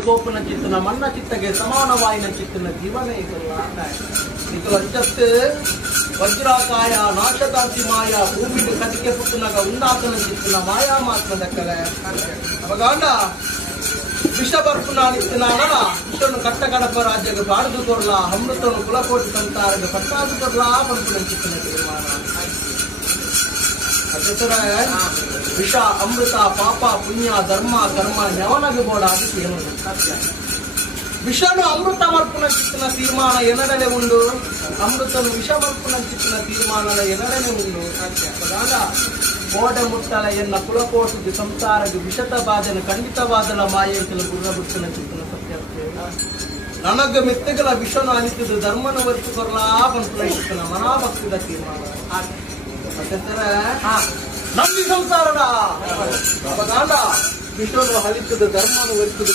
ಕೋಪನ ಚಿತ್ತನ ಮಣ್ಣ ಚಿತ್ತಗೆ ಸಮಾನವಾಯಿನ ಚಿತ್ತನ ಜೀವನೇ ಇದಲ್ಲ ಇದು ಅಜ್ಜತ್ ವಜ್ರಾಕಾಯ ನಾಶದಾಂತಿ ಮಾಯ ಭೂಮಿಗೆ ಕದಿಕೆ ಪುಟ್ಟನಾಗ ಉಂದಾತನ ಚಿತ್ತನ ಮಾಯಾ ಮಾತ್ರದ ಕಲೆ ಅವಾಗಾಂಡ ವಿಷ ಬರ್ಪುನಾನಿತ್ತಿನಾಗ ವಿಷನು ಕಟ್ಟಗಡಪ ರಾಜ್ಯಗೆ ಬಾರದು ಕೊರ್ಲ ಅಮೃತನು ಕುಲಕೋಟಿ ಸಂತಾರಗೆ ಪಟ್ಟಾದು ಕೊರ್ಲ ಪಂಪುನ ಚಿತ್ತನ ತೀರ್ಮಾನ ಅದ್ರ ವಿಷ ಅಮೃತ ಪಾಪ ಪುಣ್ಯ ಧರ್ಮ ಕರ್ಮ ಯವನಗೆ ಬೋಡ ಅದಕ್ಕೆ ಏನು ಸತ್ಯ ವಿಷನು ಅಮೃತ ಮರ್ಪುನ ಚಿತ್ತನ ತೀರ್ಮಾನ ಎನಡನೆ ಉಂಡು ಅಮೃತನು ವಿಷ ಮರ್ಪುನ ಚಿತ್ತನ ತೀರ್ಮಾನದ ಎನಡನೆ ಉಂಡು ಸತ್ಯ ಕೋಟೆ ಮುಟ್ಟಲ ಎನ್ನ ಕುಲಕೋಟಿಗೆ ಸಂಸಾರಕ್ಕೆ ವಿಷದ ಬಾಧನ ಖಂಡಿತವಾದಲ ಮಾಯಂತಲ ಗುರುಬುತ್ತನ ಚಿತ್ತನ ಸತ್ಯ ನನಗ ಮೆತ್ತಗಲ ವಿಷನು ಅನಿಸಿದ್ದು ಧರ್ಮನ ವರಿತು ಕೊರಲಾ ಪಂಪುನ ಚಿತ್ತನ ಮನಾಭಕ್ತಿದ ತೀರ್ಮಾನ ನಂಬಿ ಸಂಸಾರದ ವಿಷನು ಹಲಿಸಿದ ಧರ್ಮನು ವರಿಸುದು